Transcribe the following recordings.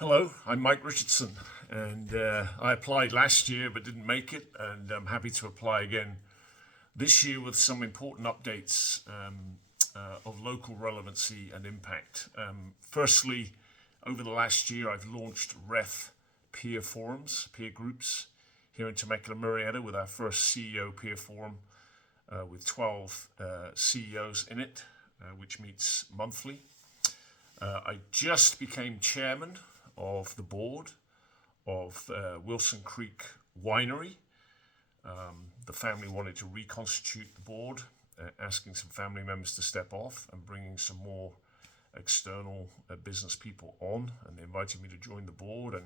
Hello, I'm Mike Richardson, and I applied last year but didn't make it, and I'm happy to apply again this year with some important updates of local relevancy and impact. Firstly, over the last year, I've launched REF peer forums, peer groups here in Temecula, Murrieta, with our first CEO peer forum with 12 CEOs in it, which meets monthly. I just became chairman of the board of Wilson Creek Winery. The family wanted to reconstitute the board, asking some family members to step off and bringing some more external business people on. And they invited me to join the board and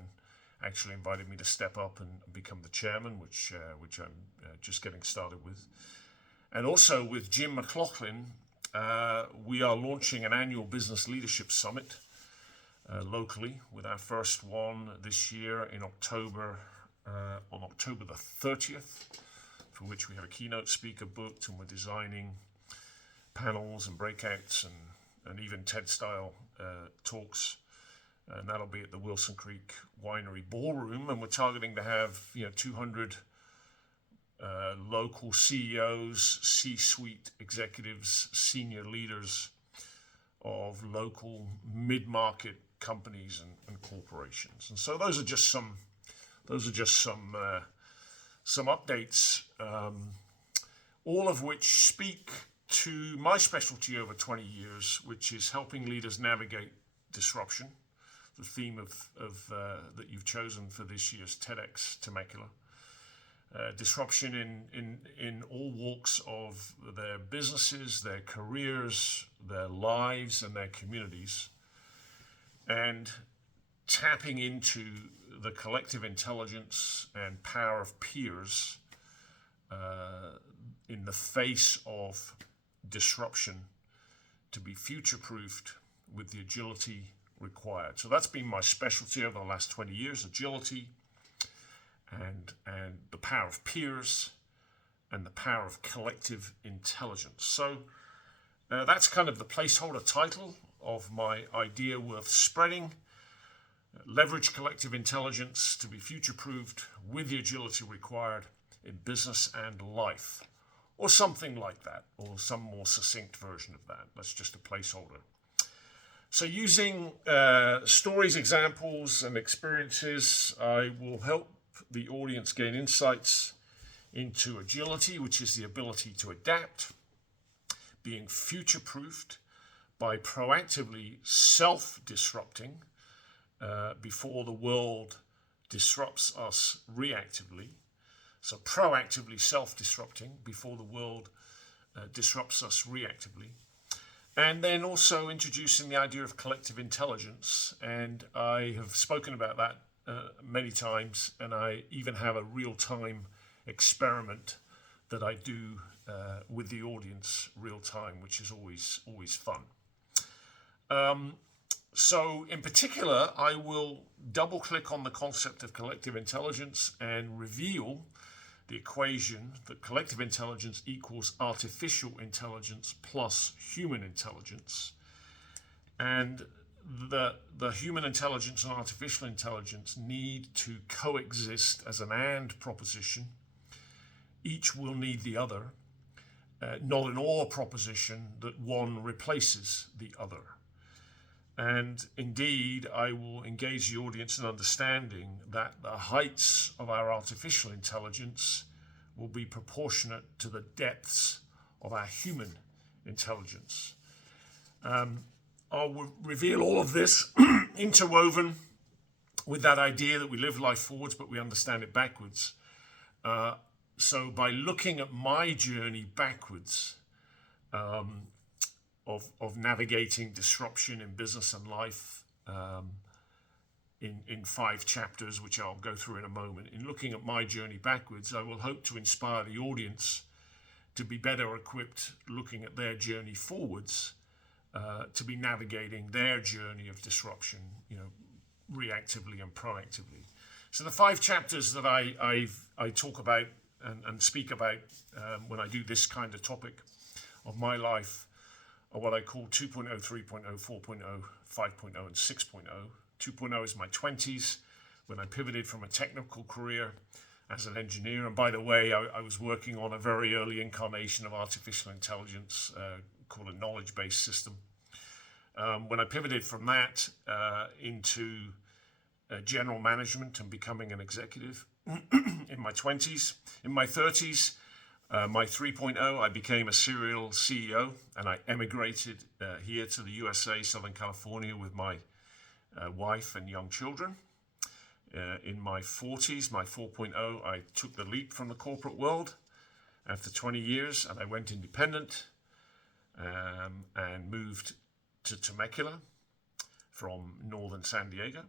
actually invited me to step up and become the chairman, which I'm just getting started with. And also with Jim McLaughlin, we are launching an annual business leadership summit locally, with our first one this year in October, on October the 30th, for which we have a keynote speaker booked, and we're designing panels and breakouts and even TED-style talks. And that'll be at the Wilson Creek Winery Ballroom, and we're targeting to have 200 local CEOs, C-suite executives, senior leaders of local mid-market companies and corporations. And so those are just some updates, all of which speak to my specialty over 20 years, which is helping leaders navigate disruption, the theme of that you've chosen for this year's TEDx Temecula. Disruption in all walks of their businesses, their careers, their lives, and their communities, and tapping into the collective intelligence and power of peers in the face of disruption to be future-proofed with the agility required. So that's been my specialty over the last 20 years, agility, and the power of peers and the power of collective intelligence. So that's kind of the placeholder title of my idea worth spreading. Leverage collective intelligence to be future-proofed with the agility required in business and life, or something like that, or some more succinct version of that. That's just a placeholder. So using stories, examples, and experiences, I will help the audience gain insights into agility, which is the ability to adapt, being future-proofed by proactively self-disrupting before the world disrupts us reactively. So proactively self-disrupting before the world disrupts us reactively. And then also introducing the idea of collective intelligence. And I have spoken about that many times, and I even have a real-time experiment that I do with the audience real time, which is always fun. So in particular, I will double click on the concept of collective intelligence and reveal the equation that collective intelligence equals artificial intelligence plus human intelligence. And the human intelligence and artificial intelligence need to coexist as an and proposition. Each will need the other, not an or proposition that one replaces the other. And indeed, I will engage the audience in understanding that the heights of our artificial intelligence will be proportionate to the depths of our human intelligence. I'll reveal all of this interwoven with that idea that we live life forwards, but we understand it backwards. So by looking at my journey backwards, of navigating disruption in business and life in 5 chapters, which I'll go through in a moment. In looking at my journey backwards, I will hope to inspire the audience to be better equipped looking at their journey forwards, to be navigating their journey of disruption, reactively and proactively. So the 5 chapters that I talk about and speak about when I do this kind of topic of my life are what I call 2.0, 3.0, 4.0, 5.0, and 6.0. 2.0 is my 20s, when I pivoted from a technical career as an engineer. And by the way, I was working on a very early incarnation of artificial intelligence called a knowledge-based system. When I pivoted from that into general management and becoming an executive in my 20s. In my 30s, my 3.0, I became a serial CEO, and I emigrated here to the USA, Southern California, with my wife and young children. In my 40s, my 4.0, I took the leap from the corporate world after 20 years, and I went independent and moved to Temecula from northern San Diego.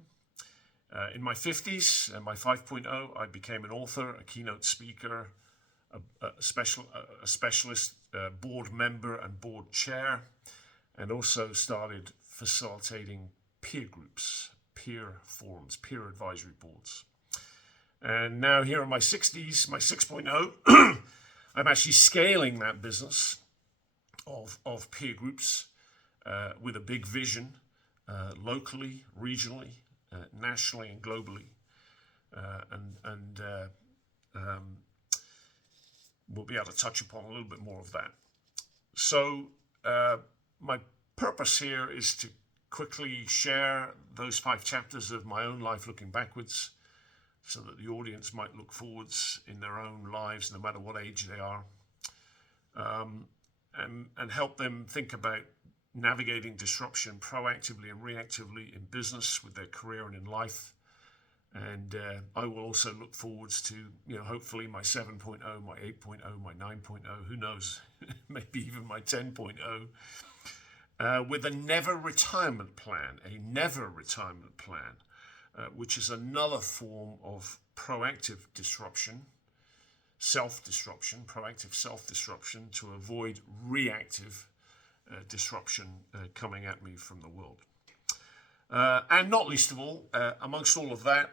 In my 50s, my 5.0, I became an author, a keynote speaker, a specialist board member and board chair, and also started facilitating peer groups, peer forums, peer advisory boards. And now here in my 60s, my 6.0, I'm actually scaling that business of peer groups with a big vision, locally, regionally, nationally, and globally. We'll be able to touch upon a little bit more of that. So my purpose here is to quickly share those 5 chapters of my own life looking backwards, so that the audience might look forwards in their own lives, no matter what age they are, and help them think about navigating disruption proactively and reactively in business, with their career, and in life. And I will also look forwards to, hopefully my 7.0, my 8.0, my 9.0, who knows, maybe even my 10.0, with a never retirement plan, which is another form of proactive disruption, proactive self-disruption to avoid reactive disruption coming at me from the world. And not least of all, amongst all of that,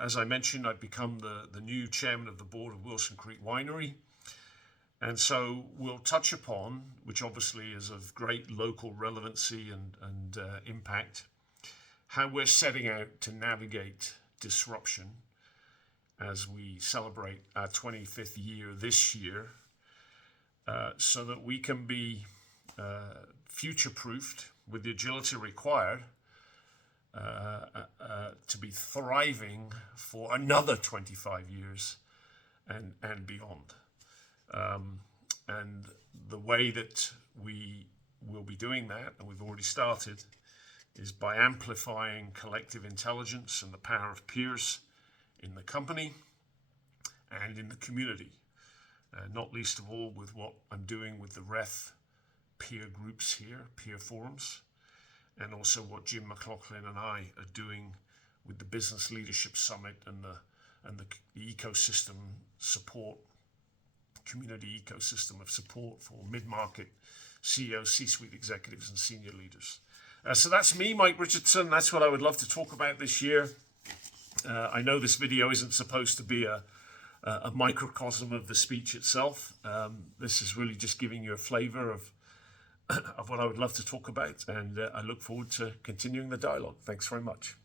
as I mentioned, I've become the new chairman of the board of Wilson Creek Winery. And so we'll touch upon, which obviously is of great local relevancy and impact, how we're setting out to navigate disruption as we celebrate our 25th year this year, so that we can be future-proofed with the agility required to be thriving for another 25 years and beyond. And the way that we will be doing that, and we've already started, is by amplifying collective intelligence and the power of peers in the company and in the community, not least of all with what I'm doing with the REF peer groups here, peer forums, and also what Jim McLaughlin and I are doing with the Business Leadership Summit and the ecosystem support, community ecosystem of support for mid-market CEOs, C-suite executives, and senior leaders. So that's me, Mike Richardson. That's what I would love to talk about this year. I know this video isn't supposed to be a microcosm of the speech itself. This is really just giving you a flavor of what I would love to talk about, and I look forward to continuing the dialogue. Thanks very much.